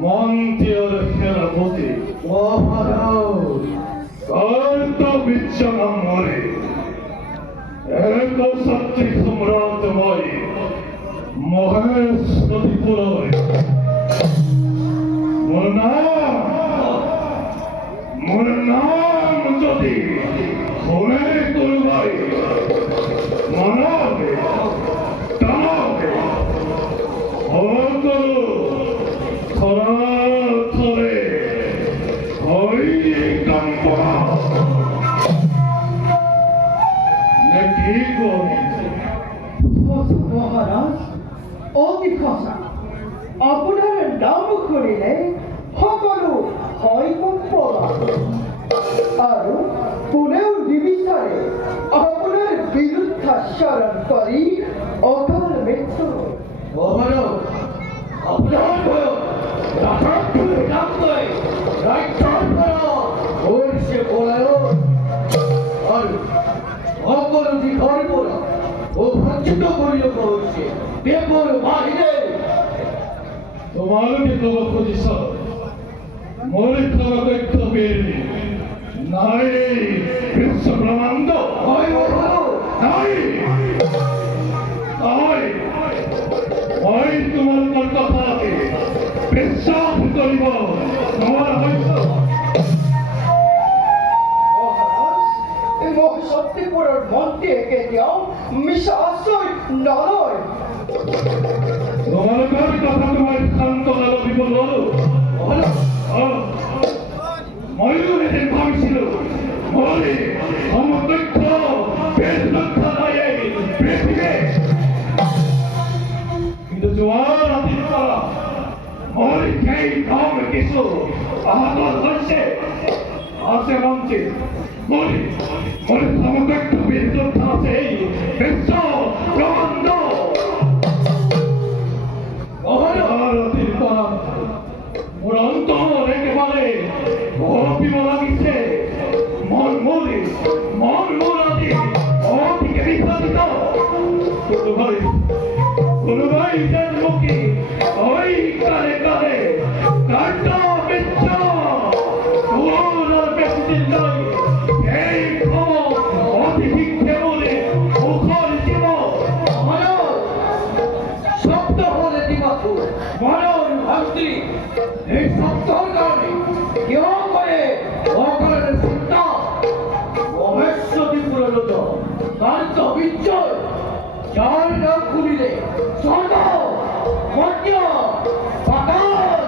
মন্ত্রীর সেনাপতি কান্ত বিচ্ছন্ন মরে এক সত্যি সম্রাট মই মহেশ নদীপুরয় মোর নাম যদি শুনে করবাই মনবে টানবে হতো থরে হই কম্পনা নাকি মহারাজ অতি খসা আপনার নাম করিলে সকলো হয় কম্পনা আৰু কোনেও নিবিচাৰে আপোনাৰ বিৰুদ্ধাচৰণ কৰি অকাল মৃত্যু মহারাজ আপনার ভয় রাখার রাখতে রাইটার করা ওইসে বলায় আর অপরাধী ঘরে পড়া ও ভঞ্জিত করিল হচ্ছে পেপর বাহিরে তোমাকে তোমার খুঁজিস মরে খাওয়া দেখতে পেরেনি নাই বিশ্ব ব্রহ্মাণ্ড হয় নাই নাই হয় তোমার কথাকে বিশ্বাস করিব তোমার হইত শক্তিপুরের মন্ত্রী কেতিয়াও মিছা আশ্রয় নলয় তোমালোকৰ কথা তোমাৰ শান্ত কাল বিপদ হলো ময়ো এদিন ভাবিছিলো মরে সমতক্ষ পৃথিবী কিন্তু জোয়ার হাতির করা মরে সেই নাম কিছু আহত হয়েছে আছে মঞ্চে মরে মরে সমতক্ষ বিদ্যুৎ আছে এই বিশ্ব ব্রহ্মাণ্ড হাতির করা মোর অন্তর একেবারে অপিব লাগিছে মন মরাদি অতিকে বিখ্যাত কোনোবাই যেন মুখী ওই কালে কালে কাণ্ড বিচ্ছ তোর বেশিদিন নয় এই অতিথি কেবলে মুখর জীব শব্দ হলে দিবাকু মনন ভক্তি এই শব্দর কারণে কেউ করে অকালের সত্তা মহেশ্বরী পুরনত কান্ত বিজয় যার নাম খুলিলে স্বর্গ মর্য পাতাল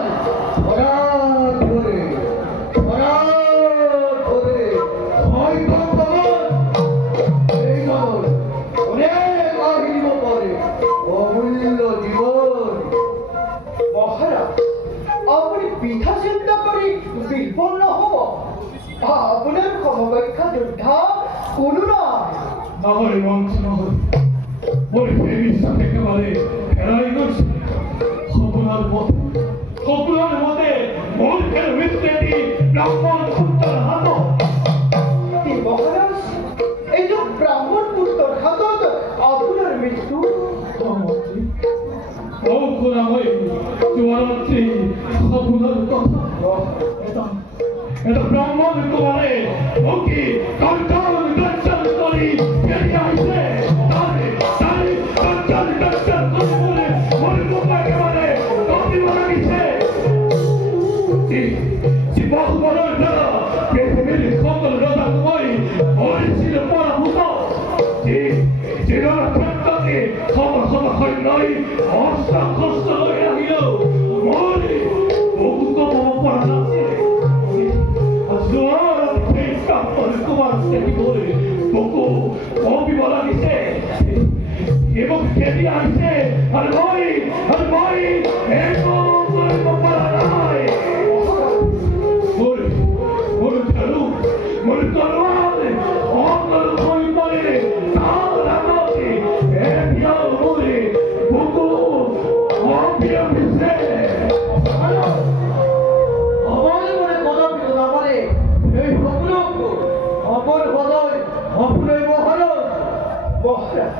ধরে হয় ভগবান এই নয় অনেক আহিব পরে অমূল্য জীবন মহারাজ আপনি পিঠা চিন্তা কৰি বিফল নহব আপোনাৰ সমপক্ষা যোদ্ধা কোনো নাই নহলে মঞ্চ নহলে মোর প্রেমিষ্ঠা একেবারে ফেরাই করছে স্বপ্নার মতে মূর্খের মৃত্যুটি ব্রাহ্মণ পুত্র হাত মহারাজ এই যে ব্রাহ্মণ পুত্ৰৰ হাতত আপোনাৰ মৃত্যু হয়ে জোয়ারাত্রি স্বপ্নার কথা এটা ব্রাহ্মণ তোমারে মুখী কণ্ঠন দর্শন করি ফেরিয়ে আইছে এবং খেতে আসছে আর মই মহারাজ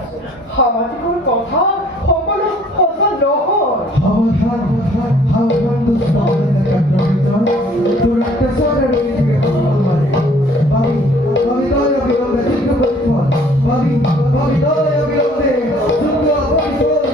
সামাজিকৰ কথা সকলো সঁচা নহয় সাৱধান দুষ্ট তোৰ তেজৰে ৰঙি থাকে সকলোৰে ভাবি তই অবিলম্বে যোগ্য প্ৰতিফল ভাবি তই অবিলম্বে যোগ্য প্ৰতিফল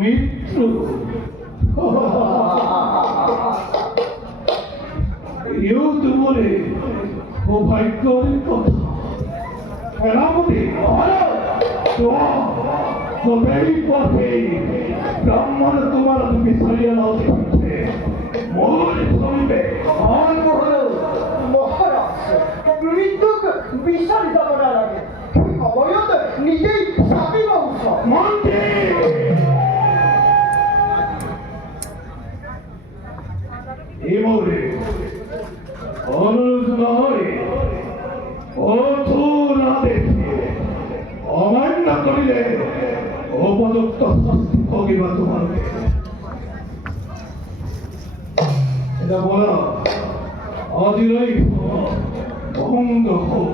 মৃত্যু ইউতুবরে সৌভাগ্যৰ কথা সেনাপতি সবেই পথে ব্রাহ্মণ তোমার বিচারি আনাতে হচ্ছে মোর সঙ্গে মহারাজ মৃত্যুক বিচাৰি যাব নালাগে সময়ত নিজেই চাবিব উচিত মন্ত্রী এমরে অনুরোধ নয় অথুরা দেখে অমান্য করিলে উপযুক্ত শাস্তি ভোগিবা তোমাকে এটা বলা আজিরই ভঙ্গ হোক